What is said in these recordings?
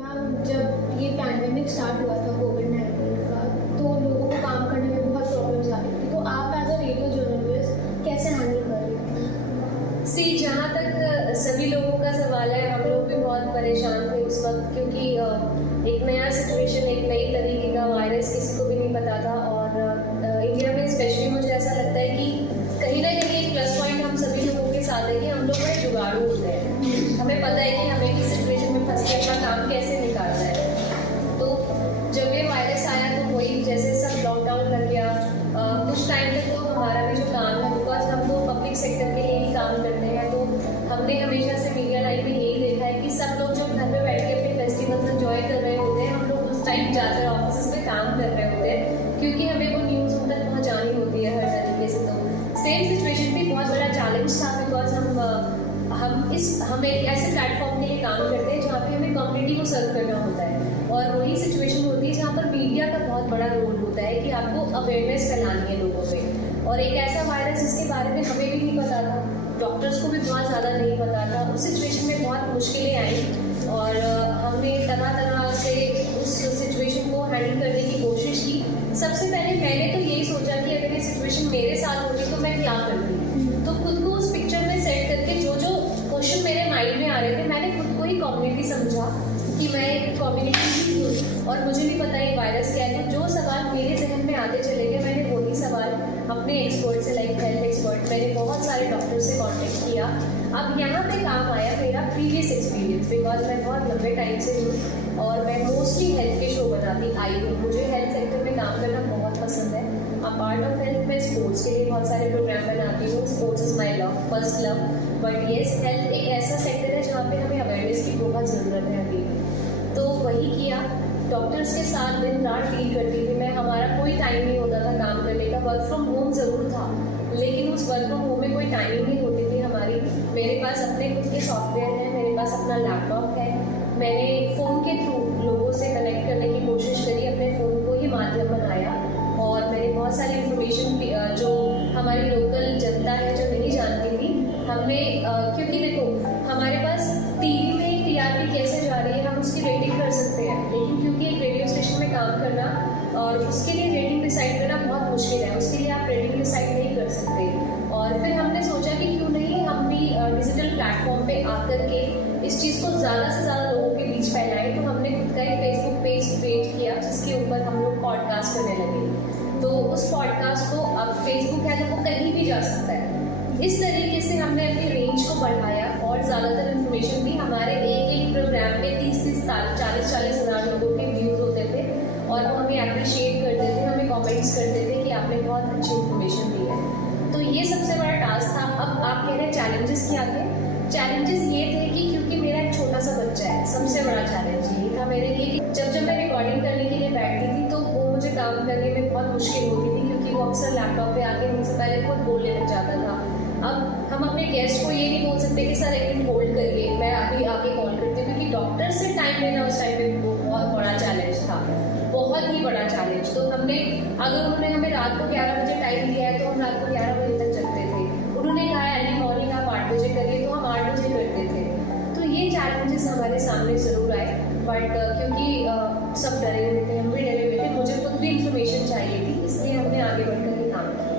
Ma'am, जब ये pandemic start हुआ था कोविड-19 का, तो लोगों को काम करने में बहुत प्रॉब्लम्स आ रही थी। तो आप एज अ रेडियो जर्नलिस्ट कैसे हैंडल कर रही थी? जहाँ तक सभी लोगों का सवाल है, हम लोग भी बहुत परेशान थे उस वक्त, क्योंकि एक नया सिचुएशन, एक नई तरीके का वायरस किसी को भी नहीं पता था। और इंडिया में स्पेशली मुझे ऐसा लगता है कि कहीं ना कहीं एक प्लस पॉइंट हम सभी लोगों के साथ है कि हम लोग बड़े जुगाड़ू होते हैं। हमें पता है कि हमें किस सिचुएशन में फंस के अपना काम कैसे निकालना है। तो जब ये वायरस आया तो वही जैसे सब लॉकडाउन लग गया, कुछ टाइम तक तो हमारा भी जो काम है, बिकॉज हम तो पब्लिक सेक्टर के लिए ही काम करते हैं, तो हमने हमेशा से मीडिया लाइन में यही देखा है कि सब लोग जब घर पे बैठ के अपने फेस्टिवल्स एंजॉय कर रहे होते हैं, हम लोग उस टाइम जाकर ऑफिस में काम कर रहे होते हैं, क्योंकि हमें वो न्यूज़ उन तक पहुँचानी होती है हर तरीके से। तो सेम सिचुएशन भी बहुत बड़ा चैलेंज था, बिकॉज हम एक ऐसे प्लेटफॉर्म के लिए काम करते हैं जहाँ पे हमें कम्युनिटी को सर्व करना होता है, और वही सिचुएशन होती है जहाँ पर मीडिया का बहुत बड़ा रोल होता है कि आपको अवेयरनेस फैलानी है लोगों में। और एक ऐसा वायरस जिसके बारे में हमें भी नहीं पता था, डॉक्टर्स को भी बहुत ज़्यादा नहीं पता था, उस सिचुएशन में बहुत मुश्किलें आई, और हमने तरह तरह से उस सिचुएशन को हैंडल करने की कोशिश की। सबसे पहले मैंने तो यही सोचा कि अगर ये सिचुएशन मेरे साथ होती तो मैं क्या करती, तो खुद को उस पिक्चर में सेट करके जो जो क्वेश्चन मेरे माइंड में आ रहे थे, मैंने खुद को ही कम्युनिटी समझा कि मैं एक कम्युनिटी ही हूँ और मुझे भी पता है वायरस क्या है। तो जो सवाल मेरे जहन में आते चले गए, मैंने वही सवाल अपने एक्सपर्ट से, लाइक हेल्थ एक्सपर्ट, मैंने बहुत सारे डॉक्टर से कांटेक्ट किया। अब यहाँ पे काम आया मेरा प्रीवियस एक्सपीरियंस, बिकॉज मैं बहुत लंबे टाइम से हूँ और मैं मोस्टली हेल्थ के शो बनाती आई हूँ। मुझे हेल्थ सेक्टर में काम करना बहुत पसंद है। पार्ट ऑफ हेल्थ में स्पोर्ट्स के लिए बहुत सारे प्रोग्राम बनाती हूँ, sports is my love, first love. But yes, health एक ऐसा सेक्टर है जहाँ पे हमें अवेयरनेस की बहुत ज़रूरत है अभी। तो वही किया, डॉक्टर्स के साथ दिन रात डील करती थी मैं। हमारा कोई टाइम नहीं होता था काम करने का। वर्क फ्रॉम होम ज़रूर था, लेकिन उस वर्क फ्रॉम होम में कोई टाइमिंग नहीं होती थी हमारी। मेरे पास अपने खुद के सॉफ्टवेयर हैं, मेरे पास अपना लैपटॉप है। मैंने फ़ोन के थ्रू लोगों से कनेक्ट करने की कोशिश करी, अपने फ़ोन को ही माध्यम बनाया, और मैंने बहुत सारी इन्फॉर्मेशन जो हमारी लोकल जनता है जो नहीं जानती थी, हमने क्योंकि देखो हमारे पास टीवी में टीआरपी कैसे जा रही है, हम उसकी रेटिंग कर सकते हैं, लेकिन क्योंकि एक रेडियो स्टेशन में काम करना और उसके लिए रेटिंग डिसाइड करना बहुत मुश्किल है, उसके लिए आप रेटिंग डिसाइड नहीं कर सकते। और फिर हमने सोचा कि क्यों नहीं हम भी डिजिटल प्लेटफॉर्म पे आकर के इस चीज़ को ज़्यादा से ज़्यादा लोगों के बीच फैलाएं। तो हमने खुद का एक फेसबुक पेज क्रिएट किया जिसके ऊपर हम लोग पॉडकास्ट करने लगे। तो उस पॉडकास्ट को, अब फेसबुक है तो वो कहीं भी जा सकता है, इस तरीके से हमने अपनी रेंज को बढ़ाया और ज़्यादातर इन्फॉर्मेशन दी। हमारे एक प्रोग्राम पे 30-40 हज़ार लोगों के व्यूज़ होते थे, और वो हमें अप्रिशिएट करते थे, हमें कमेंट्स करते थे कि आपने बहुत अच्छी इन्फॉर्मेशन दी है। तो ये सबसे बड़ा टास्क था। अब आप कह रहे हैं चैलेंजेस क्या थे? चैलेंजेस ये थे कि क्योंकि मेरा एक छोटा सा बच्चा है, सबसे बड़ा चैलेंज ये था मेरे लिए कि जब मैं रिकॉर्डिंग करने के लिए बैठती थी तो वो मुझे काम करने में बहुत मुश्किल होती थी, क्योंकि वो अक्सर लैपटॉप पे आके मुझसे पहले खुद बोलने लग जाता था। अब हम अपने गेस्ट को ये नहीं बोल सकते कि सर एक मिनट होल्ड करिए, मैं अभी आके कॉल करती हूँ, क्योंकि डॉक्टर से टाइम लेना उस टाइम पे बहुत बड़ा चैलेंज था, बहुत ही बड़ा चैलेंज। तो हमने, अगर उन्होंने हमें रात को 11 बजे टाइम दिया है तो हम रात को 11 बजे तक जगते थे। उन्होंने कहा अर्ली मॉर्निंग आप 8 बजे करिए तो हम 8 बजे करते थे। तो ये चैलेंजेस हमारे सामने ज़रूर आए, बट क्योंकि सब डरे हुए थे, हम भी डरे हुए थे, मुझे खुद भी इंफॉर्मेशन चाहिए थी, इसलिए हमने आगे बढ़कर के काम किया।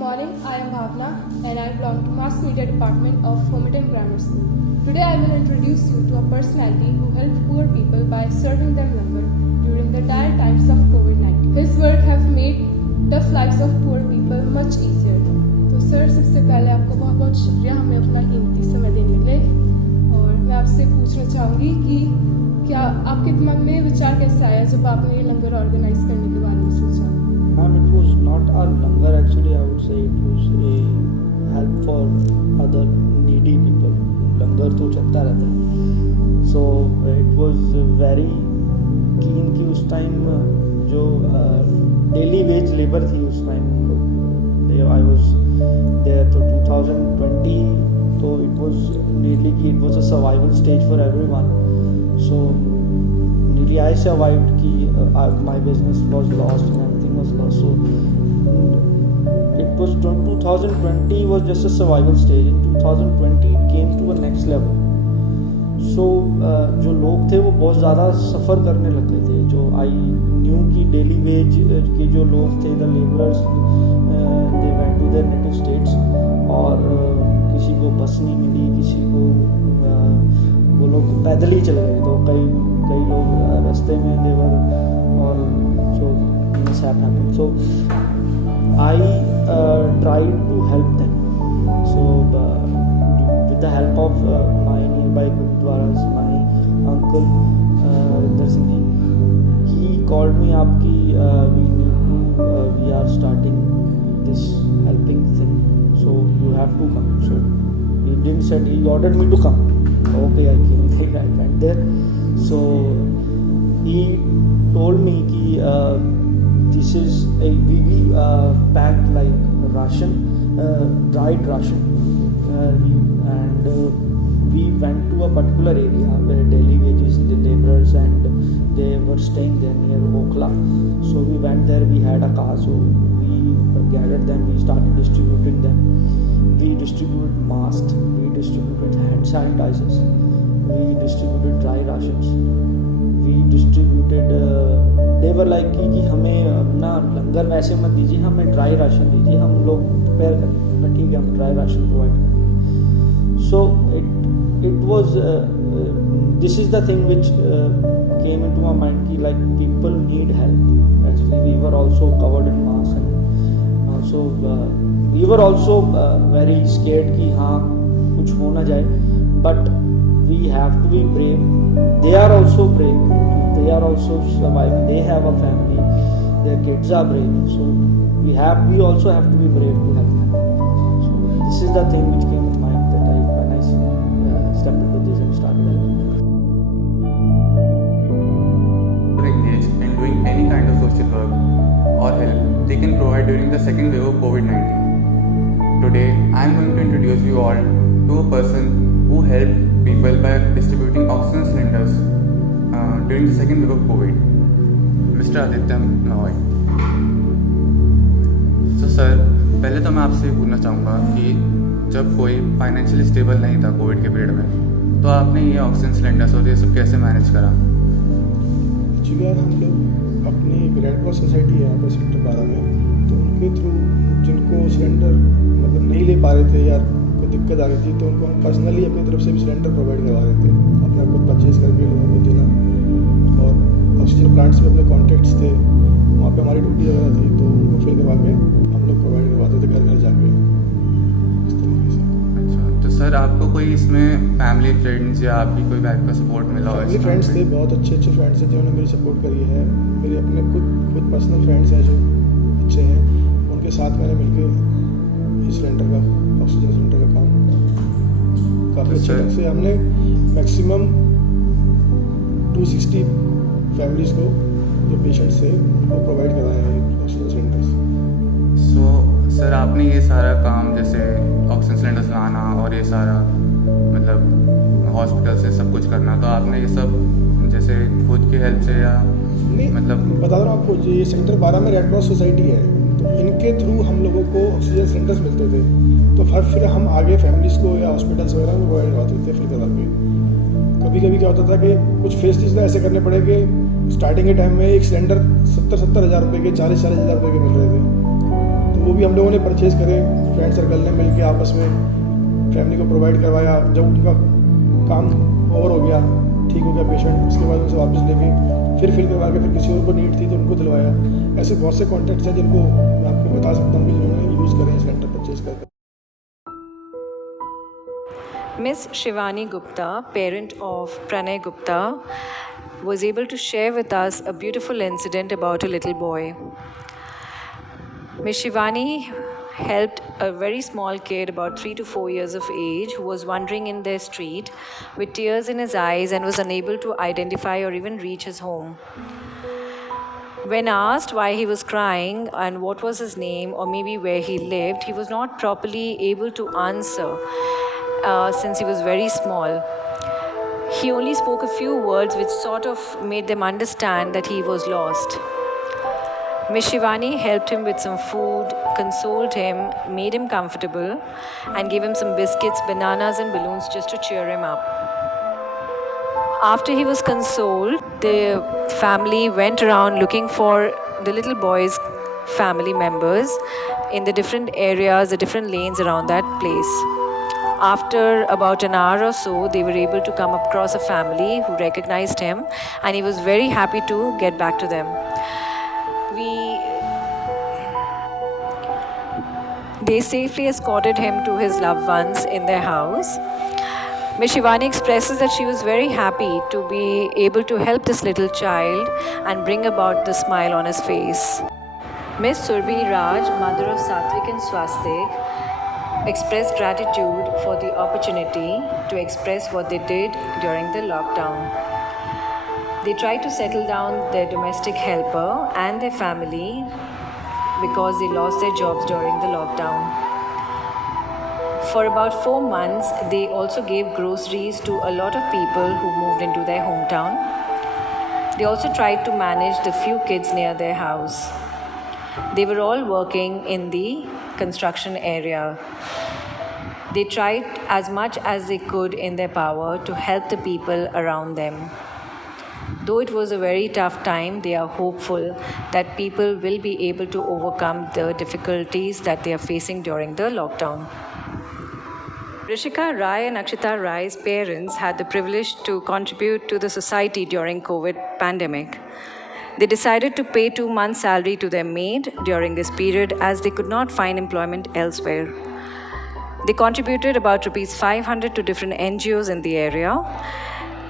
Morning, I am Bhavna and I belong to Mass Media Department of Homerton Grammar School. Today I will introduce you to a personality who helped poor people by serving them lumber during the dire times of COVID-19. His work have made tough lives of poor people much easier. तो sir, सबसे पहले आपको बहुत बहुत शुक्रिया हमें अपना कीमती समय देने के लिए। और मैं आपसे पूछना चाहूँगी कि क्या आपके दिमाग में विचार कैसे आया जब आपने ये लंगर ऑर्गेनाइज करने के बारे में सोचा? Ma'am, it was not a langar actually, I would say it was a help for other needy people. Langar तो चलता रहता है, so it was very keen कि उस टाइम जो डेली वेज लेबर थी उस टाइम I was there तो 2020 तो it was nearly कि it was a survival stage for everyone, so nearly I survived कि my business was lost and everything was lost, so it it was 2020 was just a survival stage. In 2020 it came to a next level. So जो लोग थे वो बहुत ज़्यादा सफ़र करने लग गए थे. जो आई न्यू की डेली वेज के जो लोग थे, the labourers, they went to their native states. और किसी को बस नहीं मिली, किसी को वो लोग पैदल ही चले गए. तो कई लोग रास्ते में देवर और so mishap happened. So I tried to help them. So with the help of my nearby gurudwaras, my uncle Rinder Singh ji, he called me up ki we are starting this helping thing, so you have to come. So he didn't said, he ordered me to come. Okay, I came. I went there. So he told me ki this is we packed like ration, dried ration, and we went to a particular area where daily wages, the laborers, and they were staying there near Okhla. So we went there. We had a car, so we gathered them. We started distributing them. We distributed masks. We distributed hand sanitizers. We distributed dry rations. We distributed. They were like कि हमें ना लंगर वैसे मत दीजिए, हमें dry ration दीजिए, हम लोग प्रिपेयर करें. ठीक है, हम ड्राई राशन प्रोवाइड करें. So it was this is the thing which came into my mind कि like people need help. Actually we were also covered in masks, and also we were also very scared कि हाँ कुछ हो ना जाए. But we have to be brave. They are also brave. They are also surviving. They have a family. Their kids are brave. So we also have to be brave to help them. So this is the thing which came in mind that when I stepped into this and started helping. Engaged in doing any kind of social work or help they can provide during the second wave of COVID-19. Today, I am going to introduce you all to a person who helped people by distributing oxygen cylinders during the second wave of COVID, Mr. Aditya Mawai. So sir, पहले तो मैं आपसे पूछना चाहूँगा कि जब कोई financially stable नहीं था कोविड के पीरियड में, तो आपने ये ऑक्सीजन सिलेंडर्स और ये सब कैसे मैनेज करा? एक्चुअली यार हम लोग अपनी रेड क्रॉस सोसाइटी है यहाँ पे सेक्टर 12 में, तो उनके थ्रू जिनको सिलेंडर मतलब नहीं ले पा रहे थे या कोई दिक्कत आ रही थी, तो उनको हम पर्सनली अपनी तरफ से भी सिलेंडर प्रोवाइड करवा रहे थे, अपना खुद परचेज करके लोगों को देना. और ऑक्सीजन प्लांट्स में अपने कॉन्टैक्ट्स थे, वहाँ पे हमारी ड्यूटी वगैरह थी, तो उनको फिल करवा के हम लोग प्रोवाइड करवाते थे घर घर जाके, इस तरीके से. अच्छा, तो सर आपको कोई इसमें फैमिली फ्रेंड्स या आपकी कोई टाइप का सपोर्ट मिला हो? फैमिली फ्रेंड्स थे, बहुत अच्छे फ्रेंड्स हैं जिन्होंने मेरी सपोर्ट करी है. मेरे अपने खुद पर्सनल फ्रेंड्स हैं जो अच्छे हैं, उनके साथ मैंने मिलकर इस सिलेंडर का ऑक्सीजन सिलेंडर का काम काफ़ी अच्छे ढंग से हमने मैक्सिमम 260 फैमिलीज़ को जो पेशेंट्स थे उनको प्रोवाइड करवाया है ऑक्सीजन सिलेंडर्स. सो सर आपने ये सारा काम जैसे ऑक्सीजन सिलेंडर्स लाना और ये सारा मतलब हॉस्पिटल से सब कुछ करना, तो आपने ये सब जैसे खुद की हेल्प से या नहीं मतलब बता रहा हूँ आपको, ये सेक्टर 12 में रेड क्रॉस सोसाइटी है, तो इनके थ्रू हम लोगों को ऑक्सीजन सिलेंडर्स मिलते थे, तो फिर हम आगे फैमिलीज़ को या हॉस्पिटल्स वगैरह में प्रोवाइड करवाते थे फिर करवा के. कभी कभी क्या होता था कि कुछ फेस्टिवल्स ऐसे करने पड़े कि स्टार्टिंग के टाइम में एक सिलेंडर 70,000 रुपये के 40,000 रुपये के मिल रहे थे, तो वो भी हम लोगों ने परचेज़ करे, फ्रेंड सर्कल ने मिल के आपस में फैमिली को प्रोवाइड करवाया. जब उनका काम ओवर हो गया, ठीक हो गया पेशेंट, उसके बाद उनसे वापस लेके फिर करवा के फिर किसी और को नीड थी तो उनको दिलवाया. ऐसे बहुत से कॉन्टैक्ट्स हैं जिनको मैं आपको बता सकता हूँ कि जिन्होंने यूज़ करें सिलेंडर परचेज़ करके. Miss Shivani Gupta, parent of Pranay Gupta, was able to share with us a beautiful incident about a little boy. Miss Shivani helped a very small kid about 3 to 4 years of age who was wandering in their street with tears in his eyes and was unable to identify or even reach his home. When asked why he was crying and what was his name or maybe where he lived, he was not properly able to answer since he was very small. He only spoke a few words which sort of made them understand that he was lost. Miss Shivani helped him with some food, consoled him, made him comfortable, and gave him some biscuits, bananas, and balloons just to cheer him up. After he was consoled, the family went around looking for the little boy's family members in the different areas, the different lanes around that place. After about an hour or so, they were able to come across a family who recognized him, and he was very happy to get back to them. They safely escorted him to his loved ones in their house. Miss Shivani expresses that she was very happy to be able to help this little child and bring about the smile on his face. Miss Surbhi Raj, mother of Satvik and Swastik, expressed gratitude for the opportunity to express what they did during the lockdown. They tried to settle down their domestic helper and their family because they lost their jobs during the lockdown. For about 4 months, they also gave groceries to a lot of people who moved into their hometown. They also tried to manage the few kids near their house. They were all working in the construction area. They tried as much as they could in their power to help the people around them. Though it was a very tough time, they are hopeful that people will be able to overcome the difficulties that they are facing during the lockdown. Rishika Rai and Akshita Rai's parents had the privilege to contribute to the society during COVID pandemic. They decided to pay 2 months' salary to their maid during this period as they could not find employment elsewhere. They contributed about Rs 500 to different NGOs in the area.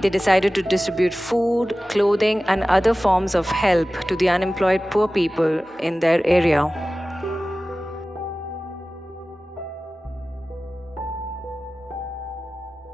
They decided to distribute food, clothing, and other forms of help to the unemployed poor people in their area.